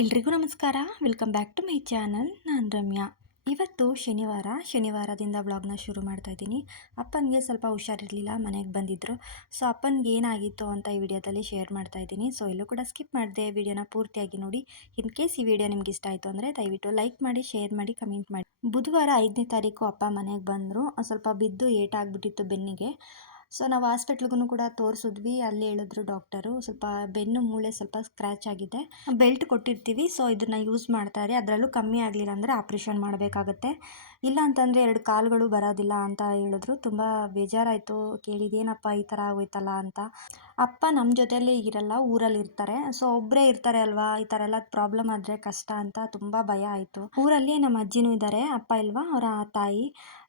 ಎಲ್ರಿಗೂ ನಮಸ್ಕಾರ. Welcome back to my channel. ನಾನು ರಮ್ಯಾ. ಇವತ್ತು ಶನಿವಾರದಿಂದ ವ್ಲಾಗ್ನ ಶುರು ಮಾಡ್ತಾ ಇದ್ದೀನಿ. ಅಪ್ಪನಿಗೆ ಸ್ವಲ್ಪ ಹುಷಾರಿರಲಿಲ್ಲ, ಮನೆಗೆ ಬಂದಿದ್ದರು. ಸೊ ಅಪ್ಪನಿಗೆ ಏನಾಗಿತ್ತು ಅಂತ ಈ ವಿಡಿಯೋದಲ್ಲಿ ಶೇರ್ ಮಾಡ್ತಾ ಇದ್ದೀನಿ. ಸೊ ಎಲ್ಲೂ ಕೂಡ ಸ್ಕಿಪ್ ಮಾಡಿದೆ, ವಿಡಿಯೋನ ಪೂರ್ತಿಯಾಗಿ ನೋಡಿ. ಇನ್ ಕೇಸ್ ಈ ವಿಡಿಯೋ ನಿಮ್ಗೆ ಇಷ್ಟ ಆಯಿತು ಅಂದರೆ ದಯವಿಟ್ಟು ಲೈಕ್ ಮಾಡಿ, ಶೇರ್ ಮಾಡಿ, ಕಮೆಂಟ್ ಮಾಡಿ. ಬುಧವಾರ 5ನೇ ತಾರೀಕು ಅಪ್ಪ ಮನೆಗೆ ಬಂದರು. ಸ್ವಲ್ಪ ಬಿದ್ದು ಏಟಾಗ್ಬಿಟ್ಟಿತ್ತು ಬೆನ್ನಿಗೆ. ಸೊ ನಾವು ಹಾಸ್ಪಿಟ್ಲಿಗೂ ಕೂಡ ತೋರಿಸಿದ್ವಿ. ಅಲ್ಲಿ ಹೇಳಿದ್ರು ಡಾಕ್ಟರು, ಸ್ವಲ್ಪ ಬೆನ್ನು ಮೂಳೆ ಸ್ವಲ್ಪ ಸ್ಕ್ರ್ಯಾಚ್ ಆಗಿದೆ, ಬೆಲ್ಟ್ ಕೊಟ್ಟಿರ್ತೀವಿ, ಸೊ ಇದನ್ನು ಯೂಸ್ ಮಾಡ್ತಾರೆ, ಅದರಲ್ಲೂ ಕಮ್ಮಿ ಆಗಲಿಲ್ಲ ಅಂದರೆ ಆಪ್ರೇಷನ್ ಮಾಡಬೇಕಾಗತ್ತೆ, ಇಲ್ಲ ಅಂತಂದರೆ 2 ಕಾಲುಗಳು ಬರೋದಿಲ್ಲ ಅಂತ ಹೇಳಿದ್ರು. ತುಂಬ ಬೇಜಾರಾಯಿತು, ಕೇಳಿದೇನಪ್ಪ ಈ ಥರ ಆಗೋಯ್ತಲ್ಲ ಅಂತ. ಅಪ್ಪ ನಮ್ಮ ಜೊತೆಯಲ್ಲಿ ಇರಲ್ಲ, ಊರಲ್ಲಿ ಇರ್ತಾರೆ. ಸೊ ಒಬ್ಬರೇ ಇರ್ತಾರೆ ಅಲ್ವಾ, ಈ ಥರ ಎಲ್ಲ ಪ್ರಾಬ್ಲಮ್ ಆದರೆ ಕಷ್ಟ ಅಂತ ತುಂಬ ಭಯ ಆಯಿತು. ಊರಲ್ಲಿ ನಮ್ಮ ಅಜ್ಜಿನೂ ಇದ್ದಾರೆ, ಅಪ್ಪ ಇಲ್ವಾ, ಅವರ ತಾಯಿ.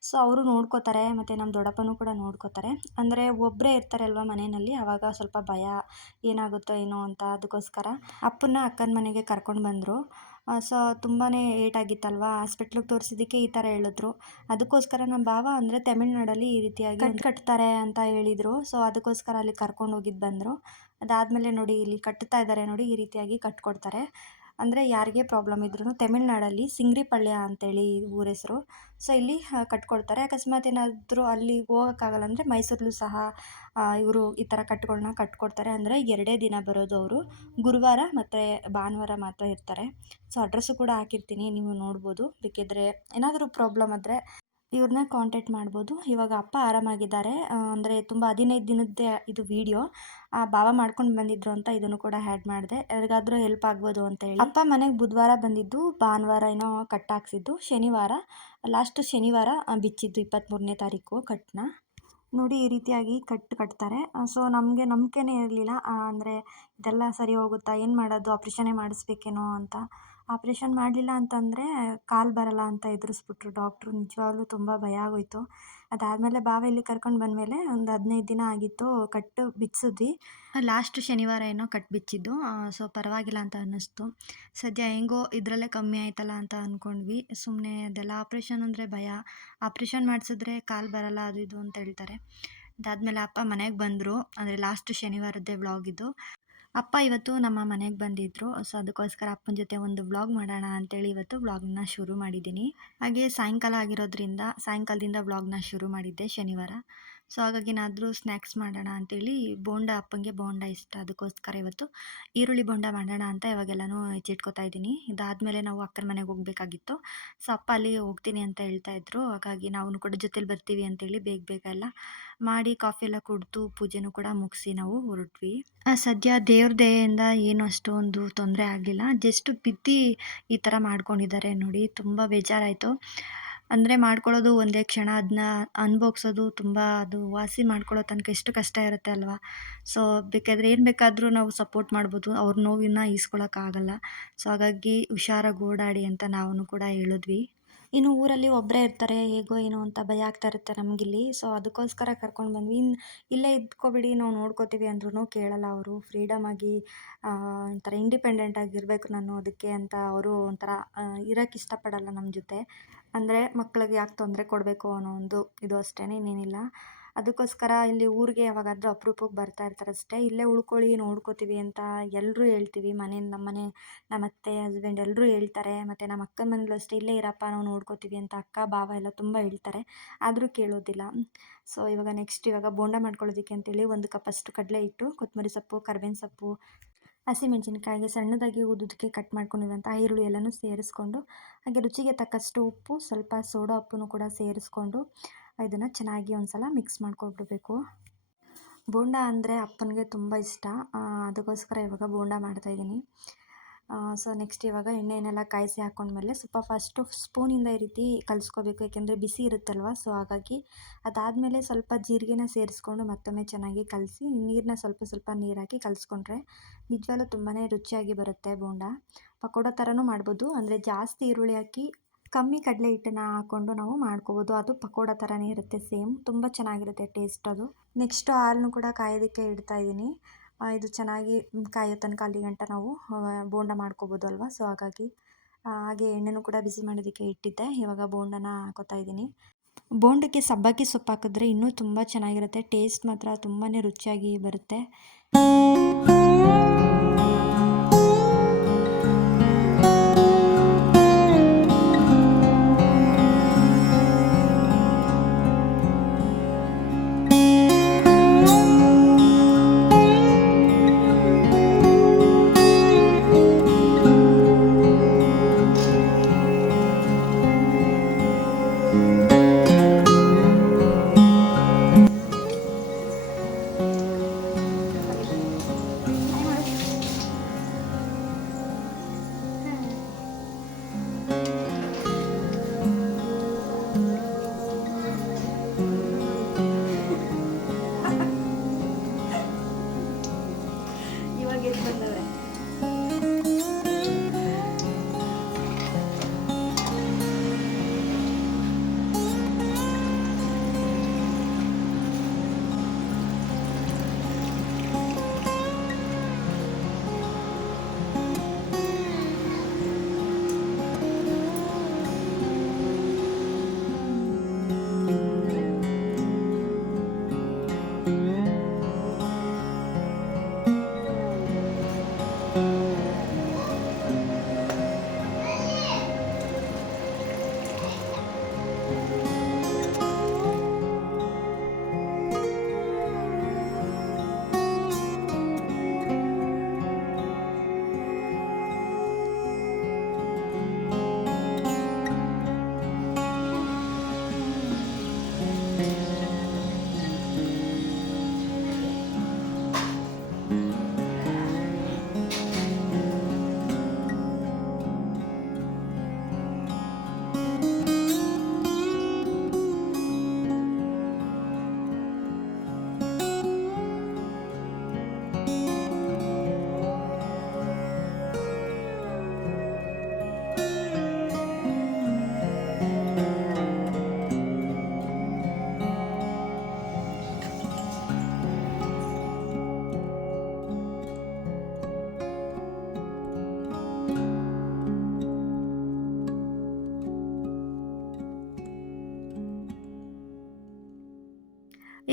ಸೊ ಅವರು ನೋಡ್ಕೋತಾರೆ, ಮತ್ತು ನಮ್ಮ ದೊಡ್ಡಪ್ಪನೂ ಕೂಡ ನೋಡ್ಕೋತಾರೆ. ಅಂದರೆ ಒಬ್ಬರೇ ಇರ್ತಾರೆ ಅಲ್ವಾ ಮನೆಯಲ್ಲಿ, ಆವಾಗ ಸ್ವಲ್ಪ ಭಯ ಏನಾಗುತ್ತೋ ಏನೋ ಅಂತ. ಅದಕ್ಕೋಸ್ಕರ ಅಪ್ಪನ್ನ ಅಕ್ಕನ ಮನೆಗೆ ಕರ್ಕೊಂಡು ಬಂದರು. ಸೊ ತುಂಬಾ ಏಟಾಗಿತ್ತಲ್ವ, ಹಾಸ್ಪಿಟ್ಲಿಗೆ ತೋರಿಸಿದ್ದಕ್ಕೆ ಈ ಥರ ಹೇಳಿದ್ರು. ಅದಕ್ಕೋಸ್ಕರ ನಮ್ಮ ಭಾವ ಅಂದರೆ ತಮಿಳ್ನಾಡಲ್ಲಿ ಈ ರೀತಿಯಾಗಿ ಕಟ್ತಾರೆ ಅಂತ ಹೇಳಿದರು. ಸೊ ಅದಕ್ಕೋಸ್ಕರ ಅಲ್ಲಿ ಕರ್ಕೊಂಡು ಹೋಗಿದ್ದು ಬಂದರು. ಅದಾದಮೇಲೆ ನೋಡಿ, ಇಲ್ಲಿ ಕಟ್ತಾ ಇದ್ದಾರೆ ನೋಡಿ, ಈ ರೀತಿಯಾಗಿ ಕಟ್ಕೊಡ್ತಾರೆ. ಅಂದರೆ ಯಾರಿಗೆ ಪ್ರಾಬ್ಲಮ್ ಇದ್ರೂ ತಮಿಳ್ನಾಡಲ್ಲಿ ಸಿಂಗ್ರಿಪಳ್ಯ ಅಂತೇಳಿ ಊರ ಹೆಸರು. ಸೊ ಇಲ್ಲಿ ಕಟ್ಕೊಡ್ತಾರೆ. ಅಕಸ್ಮಾತ್ ಏನಾದರೂ ಅಲ್ಲಿ ಹೋಗೋಕ್ಕಾಗಲ್ಲ ಅಂದರೆ ಮೈಸೂರಲ್ಲೂ ಸಹ ಇವರು ಈ ಥರ ಕಟ್ಗಳನ್ನ ಕಟ್ಕೊಡ್ತಾರೆ. ಅಂದರೆ 2 ದಿನ ಬರೋದು ಅವರು, ಗುರುವಾರ ಮತ್ತು ಭಾನುವಾರ ಮಾತ್ರ ಇರ್ತಾರೆ. ಸೊ ಅಡ್ರೆಸ್ಸು ಕೂಡ ಹಾಕಿರ್ತೀನಿ, ನೀವು ನೋಡ್ಬೋದು. ಬೇಕಿದ್ದರೆ ಏನಾದರೂ ಪ್ರಾಬ್ಲಮ್ ಆದರೆ ಇವ್ರನ್ನ ಕಾಂಟ್ಯಾಕ್ಟ್ ಮಾಡ್ಬೋದು. ಇವಾಗ ಅಪ್ಪ ಆರಾಮಾಗಿದ್ದಾರೆ. ಅಂದರೆ ತುಂಬ 15 ದಿನದ್ದೇ ಇದು ವೀಡಿಯೋ. ಭಾವ ಮಾಡ್ಕೊಂಡು ಬಂದಿದ್ರು ಅಂತ ಇದನ್ನು ಕೂಡ ಆ್ಯಡ್ ಮಾಡಿದೆ, ಯಾರಿಗಾದರೂ ಹೆಲ್ಪ್ ಆಗ್ಬೋದು ಅಂತ ಹೇಳಿ. ಅಪ್ಪ ಮನೆಗೆ ಬುಧವಾರ ಬಂದಿದ್ದು, ಭಾನುವಾರ ಏನೋ ಕಟ್ಟಾಕ್ಸಿದ್ದು, ಲಾಸ್ಟ್ ಶನಿವಾರ ಬಿಚ್ಚಿದ್ದು 23ನೇ ತಾರೀಕು ಕಟ್ಟನ್ನ. ನೋಡಿ ಈ ರೀತಿಯಾಗಿ ಕಟ್ತಾರೆ. ಸೊ ನಮಗೆ ನಂಬಿಕೆನೇ ಇರಲಿಲ್ಲ, ಅಂದರೆ ಇದೆಲ್ಲ ಸರಿ ಹೋಗುತ್ತಾ, ಏನು ಮಾಡೋದು, ಆಪ್ರೇಷನ್ನೇ ಮಾಡಿಸ್ಬೇಕೇನೋ ಅಂತ. ಆಪ್ರೇಷನ್ ಮಾಡಲಿಲ್ಲ ಅಂತಂದರೆ ಕಾಲು ಬರಲ್ಲ ಅಂತ ಎದುರಿಸ್ಬಿಟ್ರು ಡಾಕ್ಟ್ರು. ನಿಜವಾಗ್ಲೂ ತುಂಬ ಭಯ ಆಗೋಯಿತು. ಅದಾದಮೇಲೆ ಭಾವ ಇಲ್ಲಿ ಕರ್ಕೊಂಡು ಬಂದಮೇಲೆ ಒಂದು 15 ದಿನ ಆಗಿತ್ತು, ಕಟ್ಟು ಬಿಚ್ಚಿದ್ವಿ. ಲಾಸ್ಟ್ ಶನಿವಾರ ಏನೋ ಕಟ್ಟು ಬಿಚ್ಚಿದ್ದು. ಸೊ ಪರವಾಗಿಲ್ಲ ಅಂತ ಅನ್ನಿಸ್ತು. ಸದ್ಯ ಹೆಂಗೋ ಇದರಲ್ಲೇ ಕಮ್ಮಿ ಆಯ್ತಲ್ಲ ಅಂತ ಅಂದ್ಕೊಂಡ್ವಿ. ಸುಮ್ಮನೆ ಅದೆಲ್ಲ ಆಪ್ರೇಷನ್ ಅಂದರೆ ಭಯ. ಆಪ್ರೇಷನ್ ಮಾಡಿಸಿದ್ರೆ ಕಾಲು ಬರಲ್ಲ, ಅದು ಇದು ಅಂತ ಹೇಳ್ತಾರೆ. ಅದಾದಮೇಲೆ ಅಪ್ಪ ಮನೆಗೆ ಬಂದರು. ಅಂದರೆ ಲಾಸ್ಟ್ ಶನಿವಾರದ್ದೇ ವ್ಲಾಗ್ ಇದು. ಅಪ್ಪ ಇವತ್ತು ನಮ್ಮ ಮನೆಗೆ ಬಂದಿದ್ದರು. ಸೊ ಅದಕ್ಕೋಸ್ಕರ ಅಪ್ಪನ ಜೊತೆ ಒಂದು ವ್ಲಾಗ್ ಮಾಡೋಣ ಅಂತೇಳಿ ಇವತ್ತು ವ್ಲಾಗ್ನ ಶುರು ಮಾಡಿದ್ದೀನಿ. ಹಾಗೆ ಸಾಯಂಕಾಲದಿಂದ ವ್ಲಾಗ್ನ ಶುರು ಮಾಡಿದ್ದೆ ಶನಿವಾರ. ಸೊ ಹಾಗಾಗಿ ಏನಾದರೂ ಸ್ನ್ಯಾಕ್ಸ್ ಮಾಡೋಣ ಅಂತೇಳಿ, ಅಪ್ಪನಿಗೆ ಬೋಂಡ ಇಷ್ಟ, ಅದಕ್ಕೋಸ್ಕರ ಇವತ್ತು ಈರುಳ್ಳಿ ಬೋಂಡ ಮಾಡೋಣ ಅಂತ ಇವಾಗೆಲ್ಲನೂ ಹೆಚ್ಚಿಟ್ಕೊತಾ ಇದ್ದೀನಿ. ಇದಾದಮೇಲೆ ನಾವು ಅಕ್ಕನ ಮನೆಗೆ ಹೋಗಬೇಕಾಗಿತ್ತು. ಸೊ ಅಪ್ಪ ಅಲ್ಲಿ ಹೋಗ್ತೀನಿ ಅಂತ ಹೇಳ್ತಾಯಿದ್ರು. ಹಾಗಾಗಿ ನಾವು ಕೂಡ ಜೊತೆಲಿ ಬರ್ತೀವಿ ಅಂತೇಳಿ ಬೇಗ ಎಲ್ಲ ಮಾಡಿ ಕಾಫಿ ಎಲ್ಲ ಕುಡಿದು ಪೂಜೆನೂ ಕೂಡ ಮುಗಿಸಿ ನಾವು ಹೊರಟ್ವಿ. ಸದ್ಯ ದೇವ್ರ ದಯೆಯಿಂದ ಏನು ಅಷ್ಟೊಂದು ತೊಂದರೆ ಆಗಲಿಲ್ಲ. ಜಸ್ಟ್ ಬಿದ್ದು ಈ ಥರ ಮಾಡ್ಕೊಂಡಿದ್ದಾರೆ ನೋಡಿ, ತುಂಬ ಬೇಜಾರಾಯಿತು. ಅಂದರೆ ಮಾಡ್ಕೊಳ್ಳೋದು ಒಂದೇ ಕ್ಷಣ, ಅದನ್ನ ಅನುಭವಿಸೋದು ತುಂಬ, ಅದು ವಾಸಿ ಮಾಡ್ಕೊಳ್ಳೋ ತನಕ ಎಷ್ಟು ಕಷ್ಟ ಇರುತ್ತೆ ಅಲ್ವಾ. ಸೊ ಏನು ಬೇಕಾದರೂ ನಾವು ಸಪೋರ್ಟ್ ಮಾಡ್ಬೋದು, ಅವ್ರ ನೋವಿನ ಈಸ್ಕೊಳ್ಳೋಕ್ಕಾಗಲ್ಲ. ಸೊ ಹಾಗಾಗಿ ಹುಷಾರಾಗಿ ಓಡಾಡಿ ಅಂತ ನಾವು ಕೂಡ ಹೇಳಿದ್ವಿ. ಇನ್ನು ಊರಲ್ಲಿ ಒಬ್ಬರೇ ಇರ್ತಾರೆ, ಹೇಗೋ ಏನೋ ಅಂತ ಭಯ ಆಗ್ತಾ ಇರುತ್ತೆ ನಮಗಿಲ್ಲಿ. ಸೊ ಅದಕ್ಕೋಸ್ಕರ ಕರ್ಕೊಂಡು ಬಂದ್ವಿ. ಇಲ್ಲೇ ಇದ್ಕೊಬಿಡಿ, ನಾವು ನೋಡ್ಕೋತೀವಿ ಅಂದ್ರೂ ಕೇಳಲ್ಲ ಅವರು. ಫ್ರೀಡಮಾಗಿ ಒಂಥರ ಇಂಡಿಪೆಂಡೆಂಟ್ ಆಗಿರಬೇಕು ನಾನು ಅದಕ್ಕೆ ಅಂತ ಅವರು ಒಂಥರ ಇರೋಕ್ಕೆ ಇಷ್ಟಪಡಲ್ಲ ನಮ್ಮ ಜೊತೆ. ಅಂದರೆ ಮಕ್ಕಳಿಗೆ ಯಾಕೆ ತೊಂದರೆ ಕೊಡಬೇಕು ಅನ್ನೋ ಒಂದು ಇದು ಅಷ್ಟೇ, ಇನ್ನೇನಿಲ್ಲ. ಅದಕ್ಕೋಸ್ಕರ ಇಲ್ಲಿ ಊರಿಗೆ ಯಾವಾಗಾದರೂ ಅಪರೂಪಕ್ಕೆ ಬರ್ತಾ ಇರ್ತಾರಷ್ಟೇ. ಇಲ್ಲೇ ಉಳ್ಕೊಳ್ಳಿ, ನೋಡ್ಕೋತೀವಿ ಅಂತ ಎಲ್ಲರೂ ಹೇಳ್ತೀವಿ. ನಮ್ಮ ಅತ್ತೆ, ಹಸ್ಬೆಂಡ್ ಎಲ್ಲರೂ ಹೇಳ್ತಾರೆ. ಮತ್ತು ನಮ್ಮ ಅಕ್ಕನ ಮನೇಲೂ ಅಷ್ಟೇ, ಇಲ್ಲೇ ಇರಪ್ಪ, ನಾವು ನೋಡ್ಕೋತೀವಿ ಅಂತ ಅಕ್ಕ, ಭಾವ ಎಲ್ಲ ತುಂಬ ಹೇಳ್ತಾರೆ. ಆದರೂ ಕೇಳೋದಿಲ್ಲ. ಸೊ ಇವಾಗ ಬೋಂಡ ಮಾಡ್ಕೊಳ್ಳೋದಕ್ಕೆ ಅಂತೇಳಿ 1 ಕಪ್ ಅಷ್ಟು ಕಡಲೆ ಹಿಟ್ಟು, ಕೊತ್ತಂಬರಿ ಸೊಪ್ಪು, ಕರ್ಬೇವಿನ ಸೊಪ್ಪು, ಹಸಿಮೆಣಸಿನ್ಕಾಯಿಗೆ ಸಣ್ಣದಾಗಿ ಉದ್ದುದಕ್ಕೆ ಕಟ್ ಮಾಡ್ಕೊಂಡಿರುವಂಥ ಈರುಳ್ಳಿ ಎಲ್ಲನೂ ಸೇರಿಸ್ಕೊಂಡು, ಹಾಗೆ ರುಚಿಗೆ ತಕ್ಕಷ್ಟು ಉಪ್ಪು, ಸ್ವಲ್ಪ ಸೋಡಾ ಉಪ್ಪನ್ನು ಕೂಡ ಸೇರಿಸ್ಕೊಂಡು ಇದನ್ನು ಚೆನ್ನಾಗಿ ಒಂದು ಸಲ ಮಿಕ್ಸ್ ಮಾಡ್ಕೊಬಿಡ್ಬೇಕು. ಬೋಂಡ ಅಂದರೆ ಅಪ್ಪನಿಗೆ ತುಂಬ ಇಷ್ಟ. ಅದಕ್ಕೋಸ್ಕರ ಇವಾಗ ಬೋಂಡ ಮಾಡ್ತಾಯಿದ್ದೀನಿ. ಸೊ ನೆಕ್ಸ್ಟ್ ಇವಾಗ ಎಣ್ಣೆನೆಲ್ಲ ಕಾಯಿಸಿ ಹಾಕ್ಕೊಂಡ್ಮೇಲೆ ಸ್ವಲ್ಪ ಫಸ್ಟು ಸ್ಪೂನಿಂದ ಈ ರೀತಿ ಕಲಿಸ್ಕೋಬೇಕು, ಏಕೆಂದರೆ ಬಿಸಿ ಇರುತ್ತಲ್ವ. ಸೊ ಹಾಗಾಗಿ ಅದಾದಮೇಲೆ ಸ್ವಲ್ಪ ಜೀರಿಗೆನ ಸೇರಿಸ್ಕೊಂಡು ಮತ್ತೊಮ್ಮೆ ಚೆನ್ನಾಗಿ ಕಲಸಿ, ನೀರನ್ನ ಸ್ವಲ್ಪ ನೀರು ಹಾಕಿ ಕಲಿಸ್ಕೊಂಡ್ರೆ ನಿಜವಾಗ್ಲೂ ತುಂಬಾ ರುಚಿಯಾಗಿ ಬರುತ್ತೆ ಬೋಂಡ. ಪಕೋಡ ಥರನೂ ಮಾಡ್ಬೋದು, ಅಂದರೆ ಜಾಸ್ತಿ ಈರುಳ್ಳಿ ಹಾಕಿ ಕಮ್ಮಿ ಕಡಲೆ ಹಿಟ್ಟನ್ನು ಹಾಕ್ಕೊಂಡು ನಾವು ಮಾಡ್ಕೋಬೋದು. ಅದು ಪಕೋಡ ಥರನೇ ಇರುತ್ತೆ, ಸೇಮ್, ತುಂಬ ಚೆನ್ನಾಗಿರುತ್ತೆ ಟೇಸ್ಟ್ ಅದು. ನೆಕ್ಸ್ಟು ಹಾಲನ್ನು ಕೂಡ ಕಾಯೋದಕ್ಕೆ ಇಡ್ತಾಯಿದ್ದೀನಿ. ಇದು ಚೆನ್ನಾಗಿ ಕಾಯೋ ತನಕ ಅಲ್ಲಿ ಗಂಟ ನಾವು ಬೋಂಡ ಮಾಡ್ಕೋಬೋದು ಅಲ್ವಾ. ಸೊ ಹಾಗೆ ಎಣ್ಣೆನೂ ಕೂಡ ಬಿಸಿ ಮಾಡೋದಕ್ಕೆ ಇಟ್ಟಿದ್ದೆ. ಇವಾಗ ಬೋಂಡನ ಹಾಕೋತಾ ಇದ್ದೀನಿ. ಬೋಂಡಕ್ಕೆ ಸಬ್ಬಕ್ಕಿ ಸೊಪ್ಪು ಹಾಕಿದ್ರೆ ಇನ್ನೂ ತುಂಬ ಚೆನ್ನಾಗಿರುತ್ತೆ, ಟೇಸ್ಟ್ ಮಾತ್ರ ತುಂಬಾ ರುಚಿಯಾಗಿ ಬರುತ್ತೆ.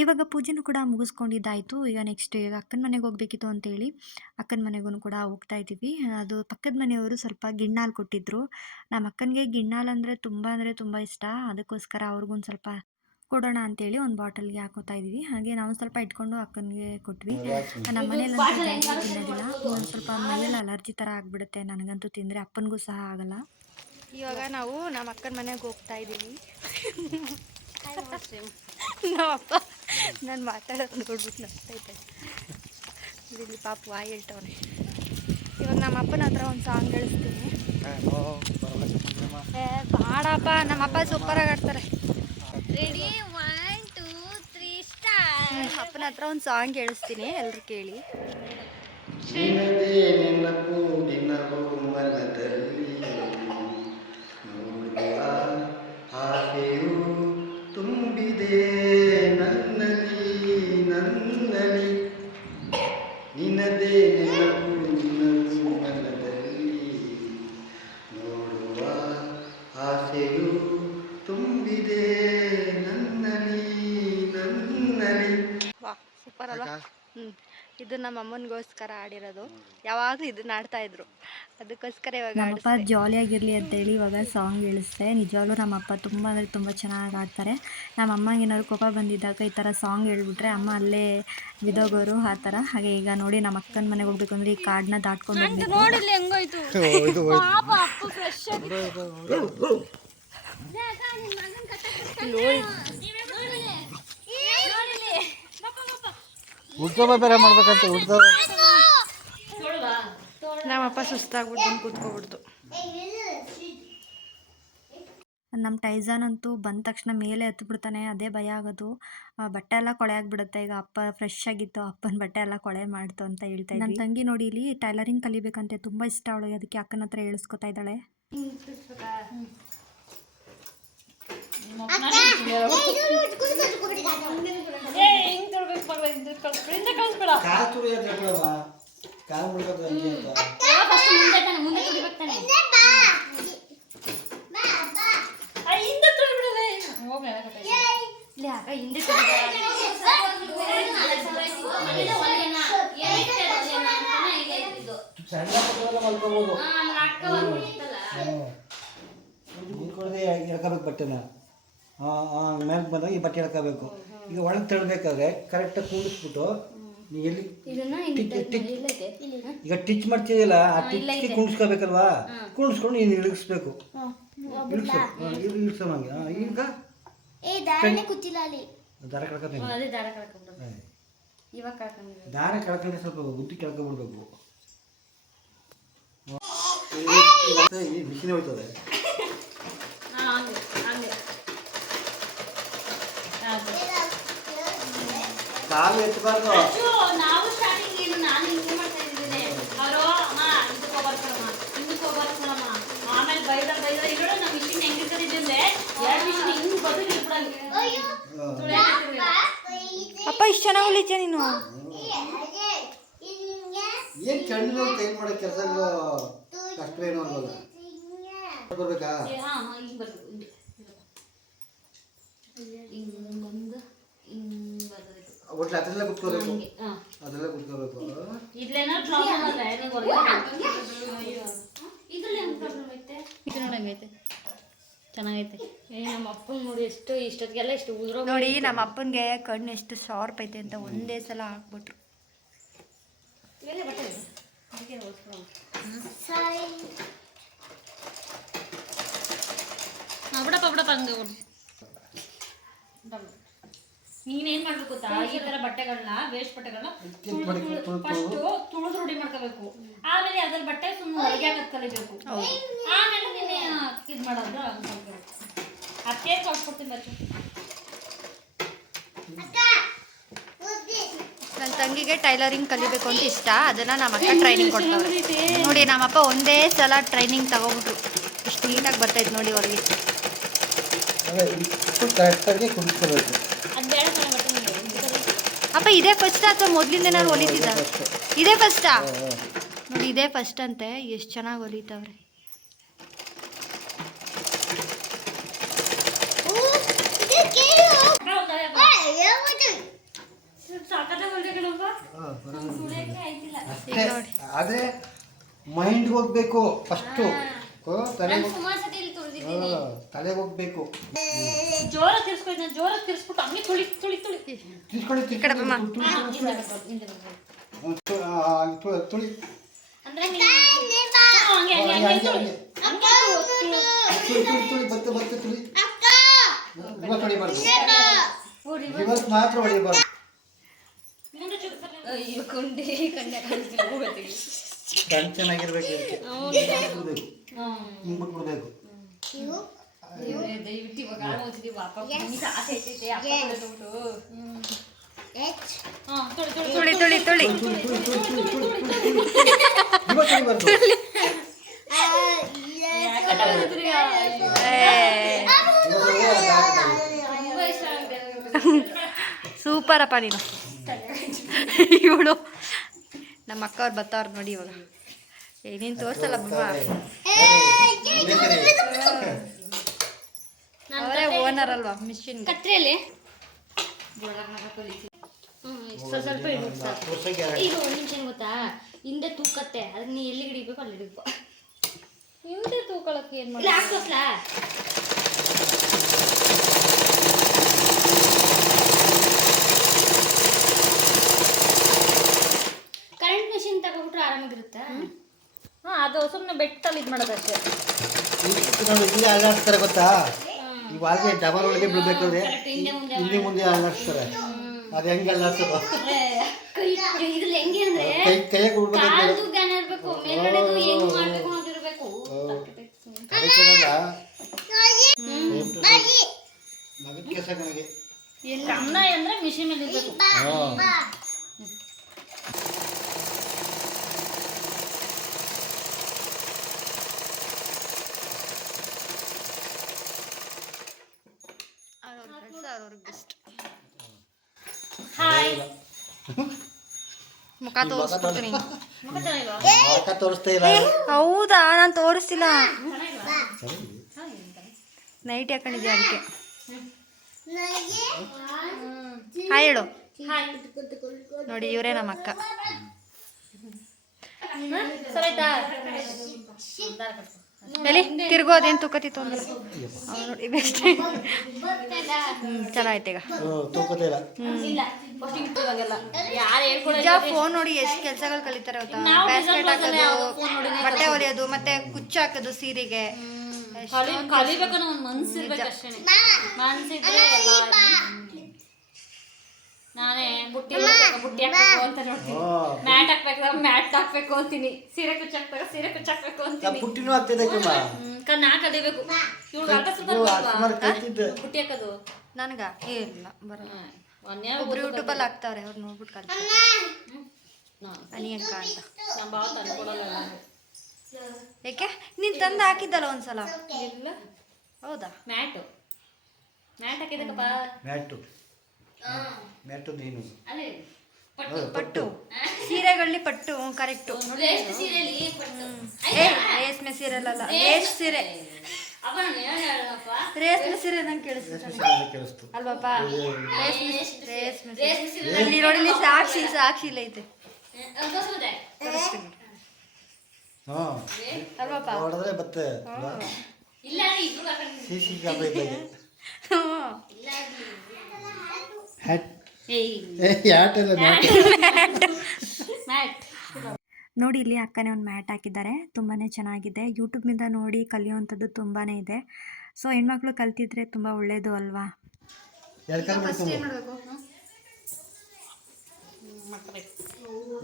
ಇವಾಗ ಪೂಜೆನೂ ಕೂಡ ಮುಗಿಸ್ಕೊಂಡಿದ್ದಾಯಿತು. ಈಗ ನೆಕ್ಸ್ಟ್ ಈಗ ಅಕ್ಕನ ಮನೆಗೆ ಹೋಗಬೇಕಿತ್ತು ಅಂತೇಳಿ ಅಕ್ಕನ ಮನೆಗೂ ಕೂಡ ಹೋಗ್ತಾ ಇದ್ದೀವಿ. ಅದು ಪಕ್ಕದ ಮನೆಯವರು ಸ್ವಲ್ಪ ಗಿಣ್ಣಾಲು ಕೊಟ್ಟಿದ್ದರು. ನಮ್ಮ ಅಕ್ಕನಿಗೆ ಗಿಣ್ಣಾಲು ಅಂದರೆ ತುಂಬ ಇಷ್ಟ. ಅದಕ್ಕೋಸ್ಕರ ಅವ್ರಿಗೊಂದು ಸ್ವಲ್ಪ ಕೊಡೋಣ ಅಂತೇಳಿ ಒಂದು ಬಾಟಲ್ಗೆ ಹಾಕೋತಾ ಇದ್ದೀವಿ. ಹಾಗೆ ನಾವು ಸ್ವಲ್ಪ ಇಟ್ಕೊಂಡು ಅಕ್ಕನಿಗೆ ಕೊಟ್ವಿ. ನಮ್ಮ ಮನೇಲಂತೂ ಜಾಸ್ತಿ ತಿನ್ನೋದಿಲ್ಲ. ಇನ್ನೊಂದು ಸ್ವಲ್ಪ ಮೈಯಲ್ಲಿ ಅಲರ್ಜಿ ಥರ ಆಗಿಬಿಡುತ್ತೆ. ನನಗಂತೂ ತಿಂದರೆ ಅಪ್ಪನಿಗೂ ಸಹ ಆಗಲ್ಲ. ಇವಾಗ ನಾವು ನಮ್ಮ ಅಕ್ಕನ ಮನೆಗೆ ಹೋಗ್ತಾ ಇದ್ದೀವಿ. ನಮ್ಮಪ್ಪ ನಾನು ಮಾತಾಡೋದು ನೋಡ್ಬಿಟ್ಟು ನಗ್ತೈತೆ. ಇಲ್ಲಿ ಪಾಪ ವಾಯ್ ಹೇಳ್ತವನೆ. ಇವಾಗ ನಮ್ಮ ಅಪ್ಪನ ಹತ್ರ ಒಂದು ಸಾಂಗ್ ಹೇಳಿಸ್ತೀನಿ. ಬಾಡಪ್ಪ, ನಮ್ಮಪ್ಪ ಸೂಪರಾಗಿ ಆಡ್ತಾರೆ. Ready 1 2 3 start. ಅಪ್ಪನ ಹತ್ರ ಒಂದು ಸಾಂಗ್ ಹೇಳಿಸ್ತೀನಿ, ಎಲ್ಲರೂ ಕೇಳಿ. ತುಂಬಿದೆ ನನ್ನಲ್ಲಿ ನನ್ನಲ್ಲಿ ನಿನ್ನದೇ ನೆನಪು ನಿನ್ನದು ಮನದಲ್ಲಿ ನೋಡುವ ಆಸೆಯು ತುಂಬಿದೆ ನನ್ನಲ್ಲಿ ನನ್ನಲ್ಲಿ. ವಾ, ಸೂಪರ್ ಅಲ್ವಾ? ಇದು ನಮ್ಮ ಅಮ್ಮನಿಗೋಸ್ಕರ ಆಡಿರೋದು. ಯಾವಾಗಲೂ ಇದನ್ನ ಆಡ್ತಾ ಇದ್ರು, ಅದಕ್ಕೋಸ್ಕರ ಇವಾಗ ನಮ್ಮಪ್ಪ ಜಾಲಿಯಾಗಿರಲಿ ಅಂತೇಳಿ ಇವಾಗ ಸಾಂಗ್ ಹೇಳಿಸ್ದೆ. ನಿಜವಾಗ್ಲೂ ನಮ್ಮಪ್ಪ ತುಂಬ ಅಂದರೆ ತುಂಬ ಚೆನ್ನಾಗಿ ಆಡ್ತಾರೆ. ನಮ್ಮ ಅಮ್ಮಂಗೆ ಏನಾದ್ರು ಕೋಪ ಬಂದಿದ್ದಾಗ ಈ ಥರ ಸಾಂಗ್ ಹೇಳ್ಬಿಟ್ರೆ ಅಮ್ಮ ಅಲ್ಲೇ ಬಿದೋಗೋರು ಆ ಥರ. ಹಾಗೆ ಈಗ ನೋಡಿ ನಮ್ಮ ಅಕ್ಕನ ಮನೆಗೆ ಹೋಗ್ಬೇಕು ಅಂದರೆ ಈ ಕಾಡನ್ನ ದಾಟ್ಕೊಂಡು ಹೋಗ್ಬೇಕು. ನಮ್ಮಪ್ಪ ಸುಸ್ತಾಗ್ಬಿಟ್ಟು ಕೂತ್ಕೊಬಿಡ್ತು. ನಮ್ಮ ಟೈಜಾನ್ ಅಂತೂ ಬಂದ ತಕ್ಷಣ ಮೇಲೆ ಹತ್ಬಿಡ್ತಾನೆ, ಅದೇ ಭಯ ಆಗೋದು. ಬಟ್ಟೆ ಎಲ್ಲ ಕೊಳೆ ಆಗಿಬಿಡುತ್ತೆ. ಈಗ ಅಪ್ಪ ಫ್ರೆಶ್ ಆಗಿತ್ತು, ಅಪ್ಪನ ಬಟ್ಟೆ ಎಲ್ಲ ಕೊಳೆ ಮಾಡ್ತು ಅಂತ ಹೇಳ್ತಾ ಇದ್ವಿ. ನನ್ನ ತಂಗಿ ನೋಡಿ ಇಲ್ಲಿ ಟೈಲರಿಂಗ್ ಕಲಿಬೇಕಂತೆ, ತುಂಬ ಇಷ್ಟ ಅವಳಿಗೆ. ಅದಕ್ಕೆ ಅಕ್ಕನ ಹತ್ರ ಹೇಳಿಸ್ಕೊತಾ ಇದ್ದಾಳೆ. ಎಳ್ಕೋಬೇಕು ಬಟ್ಟೆನ. ಮೇಲೆ ಬಂದಾಗ ಈ ಬಟ್ಟೆ ಎಳ್ಕೋಬೇಕು. ಈಗ ಒಳಗೆ ತಳ್ಬೇಕಾದ್ರೆ ಕರೆಕ್ಟಾಗಿ ಕೂಡಿಸ್ಬಿಟ್ಟು ನೀ ಎಲ್ಲಿ ಈಗ ಟಿಚ್ ಮಾಡ್ತಿದ್ದಿಲ್ಲ ಆ ಟಿಚ್ಗೆ ಕುಣಿಸ್ಕೋಬೇಕಲ್ವಾ, ಕುಣಿಸ್ಕೊಂಡು ನೀನು ಇಳಿಸ್ಬೇಕು. ಇಳಿಸೋ ನಂಗೆ. ಈಗ ದಾರ ಕಳ್ಕೊತೀನಿ. ದಾರ ಕಳ್ಕೊಂಡ್ರೆ ಸ್ವಲ್ಪ ಬುದ್ಧಿ ಕೆಳ್ಕೊಂಡ್ಬಿಡ್ಬೇಕು. ಮಿಷಿನ್ ಹೋಯ್ತದೆ. ಕಾಲು ಎತ್ತಬಾರ್ದು. ನಾವು ಸ್ಟಾರ್ಟಿಂಗ್ ಏನು ನಾನು ಹಿಂಗೆ ಮಾಡ್ತಾ ಇದ್ದೀನಿ. ಅವರು ಅಮ್ಮ ಇದಕ್ಕೆ ಹೋಗ್ಬರ್ತಾರಮ್ಮ, ಹಿಂದಕ್ಕೆ ಹೋಗ್ಬರ್ತಾರಮ್ಮ. ಆಮೇಲೆ ಬೈದ ಇರೋಳು ನಮ್ಮ ಮಿಷಿನ್ ಹೆಂಗಿರ್ತದೆ ಅಂದ್ರೆ 2 ಮಿಷಿನ್ ಹಿಂಗೆ ಬದುಕಿ ಇಟ್ಬಿಡಂಗೆ. ಅಪ್ಪ ಇಷ್ಟು ಚೆನ್ನಾಗಿ ಹೊಲಿತೀಯ ನೀನು. ಏನು ಕಣ್ಣು ಕೈ ಮಾಡೋ ಕೆಲಸಗಳು ಕಷ್ಟವೇನು ಅಲ್ವಲ್ಲ. ಬರ್ಬೇಕಾ? ಹಾಂ ಹಿಂಗೆ ಬರ್ಬೇಕು. ಹಿಂಗೆ ಬಂದು ಹಿಂಗೆ ಬರ್ತದೆ. ಒಟ್ಲು ಅದೆಲ್ಲ ಕುತ್ಕೋಬೇಕು, ಅದೆಲ್ಲ ಕುತ್ಕೋಬೇಕು. ಇದ್ಲೇನೋ ಪ್ರಾಬ್ಲಮ್ ಅಲ್ಲ, ಇದ್ರಲ್ಲಿ ಏನು ಪ್ರಾಬ್ಲಮ್ ಐತೆ? ಇದು ನೋಡಂಗೈತೆ, ಚೆನ್ನಾಗೈತೆ. ನಮ್ಮ ಅಪ್ಪನ ನೋಡಿ ಎಷ್ಟು ಇಷ್ಟೊತ್ತಿಗೆಲ್ಲ ಎಷ್ಟು ಉದ್ರೋ ನೋಡಿ. ನಮ್ಮ ಅಪ್ಪನಿಗೆ ಕಣ್ಣು ಎಷ್ಟು ಶಾರ್ಪ್ ಐತೆ ಅಂತ ಒಂದೇ ಸಲ ಹಾಕ್ಬಿಟ್ರು. ಇವೆಲ್ಲ ಬಟ್ಟೆ ಅದಕ್ಕೆ ಓದ್ಕೊಳ್ಳೋಣ. ಬಿಡಪ್ಪ ಹಂಗೆ ನೀನೇನ್ ಮಾಡ್ಬೇಕು ಗೊತ್ತಾ, ಈ ತರ ಬಟ್ಟೆಗಳನ್ನ ವೇಸ್ಟ್ ಬಟ್ಟೆಗಳನ್ನ ಫಸ್ಟ್ ತುಳಿದು ರೂಢಿ ಮಾಡ್ಕೋಬೇಕು. ಆಮೇಲೆ ಅದ್ರ ಬಟ್ಟೆ ಸುಮ್ಮನೆ ಹೊರಗೆ ಹಾಕೋದ್ ಕಲಿಬೇಕು. ಆಮೇಲೆ ನೀನೆ ಇದ್ ಮಾಡೋದು ಅದಕ್ಕೆ ಕಳ್ಸ್ಕೊಡ್ತೀನಿ. ಬಚ್ಚು ನನ್ನ ತಂಗಿಗೆ ಟೈಲರಿಂಗ್ ಕಲಿಬೇಕು ಅಂತ ಇಷ್ಟ. ಅದನ್ನು ನಮ್ಮ ಅಕ್ಕ ಟ್ರೈನಿಂಗ್ ಕೊಡ್ತಾರೆ ನೋಡಿ. ನಮ್ಮಪ್ಪ ಒಂದೇ ಸಲ ಟ್ರೈನಿಂಗ್ ತಗೋಬಿಟ್ರು. ಇಷ್ಟು ನೀಟಾಗಿ ಬರ್ತೈತೆ ನೋಡಿ ಹೊರಗೆ. ಅಪ್ಪ ಇದೇ ಫಸ್ಟ್ ಅಥವಾ ಮೊದಲಿಂದ ನಾನು ಹೊಲಿತಿದ್ದ? ಇದೇ ಫಸ್ಟಾ ನೋಡಿ, ಇದೇ ಫಸ್ಟ್ ಅಂತೆ. ಎಷ್ಟು ಚೆನ್ನಾಗಿ ಹೊಲಿತಾವ್ರೆ. ಸಾಕಾದ ಹೊಲ್ದೆ ಕಣಪ್ಪ. ಹಾಂ ಬರೋದು ತುಳಿಯಕ್ಕೆ ಆಯ್ತಿಲ್ಲ. ಅಷ್ಟೇ. ಆದರೆ ಮೈಂಡ್ಗೆ ಹೋಗ್ಬೇಕು ಫಸ್ಟು, ತಲೆಗೆ ತಲೆಗೆ ಹೋಗ್ಬೇಕು. ಜೋರ ತಿರ್ಸ್ಕೊಯ್ತು, ಜೋರ ತಿರ್ಸ್ಬಿಟ್ಟು ಹಂಗೆ ತುಳಿ ತುಳಿ ತುಳಿ ತಿಳ್ಕೊಳ್ಳಿ ಹಿಂದೆ ಬರ್ಬೋದು. ತುಳಿ ಅಂದ್ರೆ ಹಂಗೆ ಹಂಗೆ ಹಂಗೆ ತುಳಿ. ಹಂಗೆ ತುಳಿ ಬತ್ತೆ ಬತ್ತೆ ತುಳಿ. ರಿವರ್ಸ್ ಹೊಡಿಬಾರ್ದು, ರಿವರ್ಸ್ ಮಾತ್ರ ಹೊಡಿಬಾರ್ದು. ಮುಂದೆ ಚುಕ್ತಾರೆ. ಅಯ್ಯೋ ಕೊಂಡಿ ಕನ್ಯಾ ಕಾಣಿಸ್ತಿಲ್ಲ ಹೋಗತ್ತೀವಿ. ಕಣ್ ಚೆನ್ನಾಗಿರ್ಬೇಕು ಇದಕ್ಕೆ. ಹಿಂಗೆ ಬಿಟ್ಬಿಡ್ಬೇಕು. ದಯವಿಟ್ಟು ಇವಾಗ ಆಗೋಗ್ತಿದ್ದೀವಿ ವಾಪ ಆಸೆ ಐತೈತೆ ಅಪ್ಪ ಕೊಡೋದು. ತುಳಿ ತುಳಿ ತುಳಿ ರಿವರ್ಸ್ ಹೊಡಿಬಾರ್ದು. ತುಂಬಾ ಇಷ್ಟ ಆಗಿದೆ. ಸೂಪರಪ್ಪ ನೀನು. ಇವಳು ನಮ್ಮ ಅಕ್ಕ ಅವ್ರು ಬರ್ತಾವ್ರು ನೋಡಿ ಇವಾಗ. ನೀನು ತೋರಿಸಲ್ಲ ಬಮ್ಮ, ಅವರೇ ಓನರ್ ಅಲ್ವಾ ಮಿಷಿನ್. ಕತ್ರೆಯಲ್ಲಿ ಸ್ವಲ್ಪ ಇಡು ಸಾಕು. ಈಗ ಒಂದು ನಿಮಿಷ ಏನ್ ಗೊತ್ತಾ, ಹಿಂದೆ ತೂಕತ್ತೆ ಅದನ್ನ ನೀ ಎಲ್ಲಿ ಹಿಡಿಬೇಕು ಅಲ್ಲಿ ಹಿಡಿಬೇಕು. ಹಿಂದೆ ತೂಕೊಳಕ್ಕೆ ಏನು ಮಾಡಿ ಇಲ್ಲ ಹಾಕ್ತೋಸ್ಲಾ. Current machine ತಗೊಬಿಟ್ರೆ ಆರಾಮಾಗಿರುತ್ತಾ? ಹಾಂ, ಅದು ಸುಮ್ಮನೆ ಬೆಟ್ಟಲ್ಲಿ ಇದು ಮಾಡೋದಷ್ಟೇ. ಇಲ್ಲಿ ಅಲ್ಲಾಡ್ಸ್ತಾರೆ ಗೊತ್ತಾ, ಇವಾಗ ಡಬಲ್ ಒಳಗೆ ಬಿಡ್ಬೇಕಾದ್ರೆ ಹಿಂದೆ ಮುಂದೆ ಹಿಂದೆ ಮುಂದೆ ಅಲ್ಲಾಡ್ಸ್ತಾರೆ. ಅದು ಹೆಂಗೆ ಅಲ್ಲಾಡ್ಸೋದು? ಇದ್ರಲ್ಲಿ ಹೆಂಗೆ ಅಂದ್ರೆ ಕೈಯಾಗ ಬಿಡ್ಬೇಕು. ಕಾಲ್ದು ಜ್ಞಾನ ಇರ್ಬೇಕು, ಮೇಲ್ಗಡೆದು ಹೆಂಗ್ ಮಾಡ್ಬೇಕು ಅನ್ನೋದಿರ್ಬೇಕು. ಮಗದ ಕೆಲಸ ನನಗೆ. ಅನ್ನ ಅಂದ್ರೆ ಮಿಷಿನ್ ಮೇಲೆ ಇರ್ಬೇಕು. ಹಾಯ್, ಮುಖ ತೋರಿಸ್ಬಿಡ್ತೀನಿ. ಮುಖ ಚೆನ್ನಾಗಿಲ್ವಾ? ಮಾಕ ತೋರಿಸ್ತಾ ಇಲ್ಲ. ಹೌದಾ, ನಾನು ತೋರಿಸ್ತಿಲ್ಲ. ನೈಟ್ ಹಾಕೊಂಡಿದ್ದೆ ಅದಕ್ಕೆ. ಹಾಯ್ ಹೇಳು. ಹಾಯ್. ನೋಡಿ ಇವರೇ ನಮ್ಮ ಅಕ್ಕ. ಸರಿ ಆಯ್ತಾ? ಎಲ್ಲಿ ತಿರ್ಗೋ, ಅದೇನು ತೂಕತಿತ್ತು ಅಂದಲ್ಲ. ನೋಡಿ ಬೆಸ್ಟ್. ಚಲೋ ಆಯ್ತು ಈಗ. ತೂಕದೇ ಇಲ್ಲ. ಇಲ್ಲ, ಯಾರು ಹೇಳ್ಕೊಡೋದು? ನಿಜ ಫೋನ್ ನೋಡಿ ಎಷ್ಟು ಕೆಲಸಗಳು ಕಲಿತಾರೆ ಗೊತ್ತಾ. ಬ್ಯಾಸ್ಕೆಟ್ ಹಾಕೋದು, ಬಟ್ಟೆ ಹೊಲಿಯೋದು, ಮತ್ತೆ ಕುಚ್ಚು ಹಾಕೋದು ಸೀರೆಗೆ. ಕಲಿಬೇಕು ಅನ್ನೋ ಒಂದು ಮನ್ಸಿರ್ಬೇಕು ಅಷ್ಟೇ. ಮನ್ಸಿದ್ರೆ ನಾನೇ ಬುಟ್ಟಿ ಹಾಕ್ಬೇಕು ಅಂತ ನೋಡ್ತೀನಿ. ಮ್ಯಾಟ್ ಹಾಕ್ಬೇಕು, ಮ್ಯಾಟ್ ಹಾಕ್ಬೇಕು ಅಂತೀನಿ. ಸೀರೆ ಕುಚ್ಚಾಕ್ಬೇಕು, ಸೀರೆ ಕುಚ್ಚಾಕ್ಬೇಕು ಅಂತೀನಿ. ಪುಟ್ಟಿನೂ ಆಗ್ತಿದೆ ನಾ ಕಲಿಬೇಕು. ಇವ್ಳು ಅಕಸ್ಮಾತ್ ಬುಟ್ಟಿ ಹಾಕೋದು ನನಗ ಇಲ್ಲ ಬರಲ್ಲ. ಮೊನ್ನೆ ಒಬ್ರು ಯೂಟ್ಯೂಬಲ್ಲಿ ಹಾಕ್ತಾವ್ರೆ, ಅವ್ರು ನೋಡ್ಬಿಟ್ಟು ಕಲಿತಾರೆ. ಅನಿಯಂಕ ಅಂತ. ನಮ್ಮ ಭಾವ ತಂದ್ಕೊಡಲ್ಲ. ಯಾಕೆ ನೀನು ತಂದು ಹಾಕಿದ್ದಲ್ಲ ಒಂದ್ಸಲ? ಇಲ್ಲ, ಹೌದಾ? ಮ್ಯಾಟ್ ಹಾಕಿದಕ್ಕಪ್ಪ. ಮ್ಯಾಟು ನೀನು ಅಲ್ಲಿ ಪಟ್ಟು ಸೀರೆಗಳಲ್ಲಿ ಪಟ್ಟು. ಕರೆಕ್ಟು. ರೇಷ್ಮೆ ಸೀರೆಯಲ್ಲಿ ಪಟ್ಟು. ರೇಷ್ಮೆ ಸೀರೆ ಅಲ್ಲ, ರೇಷ್ಮೆ ಸೀರೆ. ಅಪ್ಪ ನಾನು ಏನು ಹೇಳಪ್ಪ, ರೇಷ್ಮೆ ಸೀರೆ ನಂಗೆ ಕೇಳಿಸ್ತು ಕೇಳಿಸ್ತು ಅಲ್ವಪ್ಪ? ರೇಷ್ಮೆ ರೇಷ್ಮೆ ಸೀರೆ ಇಲ್ಲಿ ನೋಡಿ, ಸಾಕ್ಷಿ ಇಲ್ಲ ಐತೆ. ತೋರ್ಸ್ಬೋದೆ? ಹಾಂ ಅಲ್ವಪ್ಪ? ನೋಡಿದ್ರೆ ಬತ್ತೆ ಇಲ್ಲ ರೀ, ಇಬ್ರು ಹಾಕೊಂಡು ಸಿ ಕ್ಯಾಮ್ರಾ ಇದ್ದಾಗ. ಇಲ್ಲ ರೀ. ಹ್ಯಾಟ್ ಹ್ಯಾಟ್ ಎಲ್ಲ ಮ್ಯಾಟ್. ನೋಡಿ ಇಲ್ಲಿ ಅಕ್ಕನೇ ಒಂದು ಮ್ಯಾಟ್ ಹಾಕಿದ್ದಾರೆ. ತುಂಬಾ ಚೆನ್ನಾಗಿದೆ. ಯೂಟ್ಯೂಬ್ನಿಂದ ನೋಡಿ ಕಲಿಯುವಂಥದ್ದು ತುಂಬಾ ಇದೆ. ಸೊ ಹೆಣ್ಮಕ್ಳು ಕಲ್ತಿದ್ರೆ ತುಂಬ ಒಳ್ಳೆಯದು ಅಲ್ವಾ?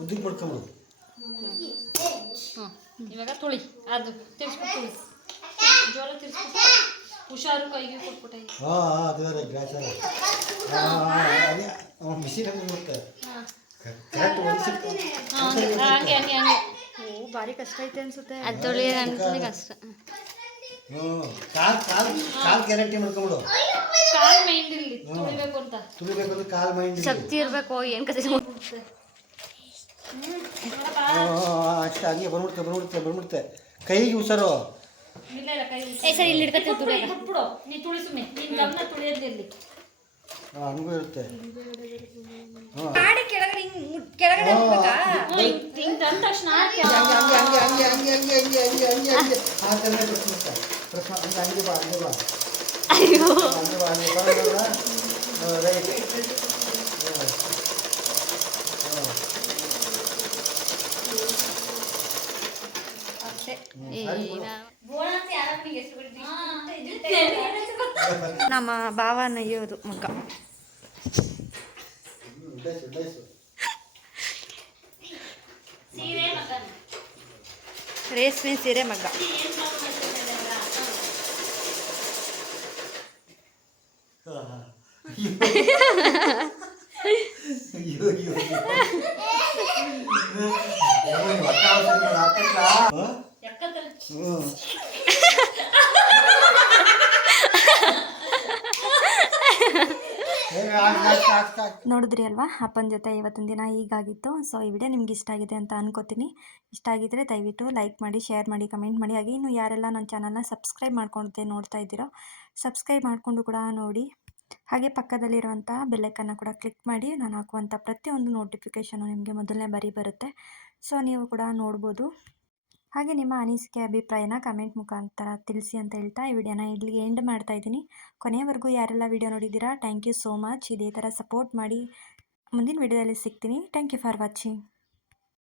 ಉದ್ದಿಗೆ ಪಡ್ಕೊಂಬಿಡು. ಇವಾಗ ತುಳಿ, ಅದು ತಿರ್ಸ್ಬಿಟ್ಟು ತುಳಿ, ಜೋರ ತಿರ್ಸ್ಬಿಟ್ಟು ಹುಷಾರು, ಕೈಗೆ ಕೊಟ್ಬಿಟ್ಟೆ. ಅದು ಬೇರೆ ಗ್ರಾಚಾರ. ಮಿಷಿನ್ ಬರುತ್ತೆ ಕರೆಕ್ಟ್ ಹಂಗೆ ಹಂಗೆ ಹಂಗೆ. ಓ ಭಾರಿ ಕಷ್ಟ ಐತೆ ಅನ್ಸುತ್ತೆ. ಅದು ತೊಳೆಯೋದು ಅನ್ಕೊಳ್ಳಿ ಕಷ್ಟ. ಕಾಲ್ ಗ್ಯಾರಂಟಿ ಮಾಡ್ಕೊಂಬಿಡು. ಕಾಲ್ ಮೈಂಡ್ ಇರಲಿ, ತುಳಿಬೇಕು ಅಂತ. ತುಳಿಬೇಕು ಅಂದ್ರೆ ಕಾಲ್ ಮೈಂಡ್ ಶಕ್ತಿ ಇರಬೇಕು. ಏನು ಕತೆ ಅಷ್ಟೇ. ಹಂಗೆ ಬಂದ್ಬಿಡುತ್ತೆ ಕೈಗೆ ಹುಷಾರು. ಇಲ್ಲ ಇಲ್ಲ, ಕೈ ಸರಿ ಇಲ್ಲಿ ಹಿಡ್ಕೊತೀವಿ ತುಳಿಗ. ಬಿಟ್ಬಿಡು. ನೀ ತುಳಿ ಸುಮ್ಮನೆ, ನಿನ್ ಗಮನ ತುಳಿಯೋದಿರ್ಲಿ. ಹಂಗೂ ಇರುತ್ತೆ ಹಾಂ ಮಾಡಿ ಕೆಳಗಡೆ ಕೆಳಗಡೆ ಹಿಂಗ್ ತಂದ ತಕ್ಷಣ ಹಂಗೆ ಆ ಥರನೇ ಪ್ರಶ್ನೆ ಹಂಗೆ ಬಾ ಹಂಗೆ ಬಾ ಹಂಗೆ ಬಾ ರೈಟ್ ನಮ್ಮ ಭಾವ ನಯ್ಯೋದು ಮಗ ಸೀರೆ ಮಗನ ರೇಷ್ಮೆ ಸೀರೆ ಮಗ ಅಯ್ಯೋ ಅಯ್ಯೋ ಎಕ್ಕತ್ತಲ್ಲಿ ಹ್ಞೂ ನೋಡಿದ್ರಿ ಅಲ್ವಾ ಅಪ್ಪನ ಜೊತೆ ಇವತ್ತಿನ ದಿನ ಹೀಗಾಗಿತ್ತು. ಸೊ ಈ ವಿಡಿಯೋ ನಿಮ್ಗೆ ಇಷ್ಟ ಆಗಿದೆ ಅಂತ ಅನ್ಕೋತೀನಿ. ಇಷ್ಟ ಆಗಿದ್ರೆ ದಯವಿಟ್ಟು ಲೈಕ್ ಮಾಡಿ, ಶೇರ್ ಮಾಡಿ, ಕಮೆಂಟ್ ಮಾಡಿ. ಹಾಗೆ ಇನ್ನು ಯಾರೆಲ್ಲ ನನ್ನ ಚಾನಲ್ನ ಸಬ್ಸ್ಕ್ರೈಬ್ ಮಾಡ್ಕೊಳ್ದೆ ನೋಡ್ತಾ ಇದ್ದೀರೋ ಸಬ್ಸ್ಕ್ರೈಬ್ ಮಾಡಿಕೊಂಡು ಕೂಡ ನೋಡಿ. ಹಾಗೆ ಪಕ್ಕದಲ್ಲಿರುವಂಥ ಬೆಲ್ಲೈಕನ್ನ ಕೂಡ ಕ್ಲಿಕ್ ಮಾಡಿ. ನಾನು ಹಾಕುವಂಥ ಪ್ರತಿಯೊಂದು ನೋಟಿಫಿಕೇಷನು ನಿಮಗೆ ಮೊದಲನೇ ಬಾರಿ ಬರುತ್ತೆ. ಸೊ ನೀವು ಕೂಡ ನೋಡ್ಬೋದು. ಹಾಗೆ ನಿಮ್ಮ ಅನಿಸಿಕೆ ಅಭಿಪ್ರಾಯನ ಕಮೆಂಟ್ ಮುಖಾಂತರ ತಿಳಿಸಿ ಅಂತ ಹೇಳ್ತಾ ಈ ವಿಡಿಯೋನ ಇಲ್ಲಿಗೆ ಎಂಡ್ ಮಾಡ್ತಾ ಇದ್ದೀನಿ. ಕೊನೆಯವರೆಗೂ ಯಾರೆಲ್ಲ ವಿಡಿಯೋ ನೋಡಿದ್ದೀರಾ ಥ್ಯಾಂಕ್ ಯು ಸೋ ಮಚ್. ಇದೇ ಥರ ಸಪೋರ್ಟ್ ಮಾಡಿ. ಮುಂದಿನ ವಿಡಿಯೋದಲ್ಲಿ ಸಿಗ್ತೀನಿ. Thank you for watching.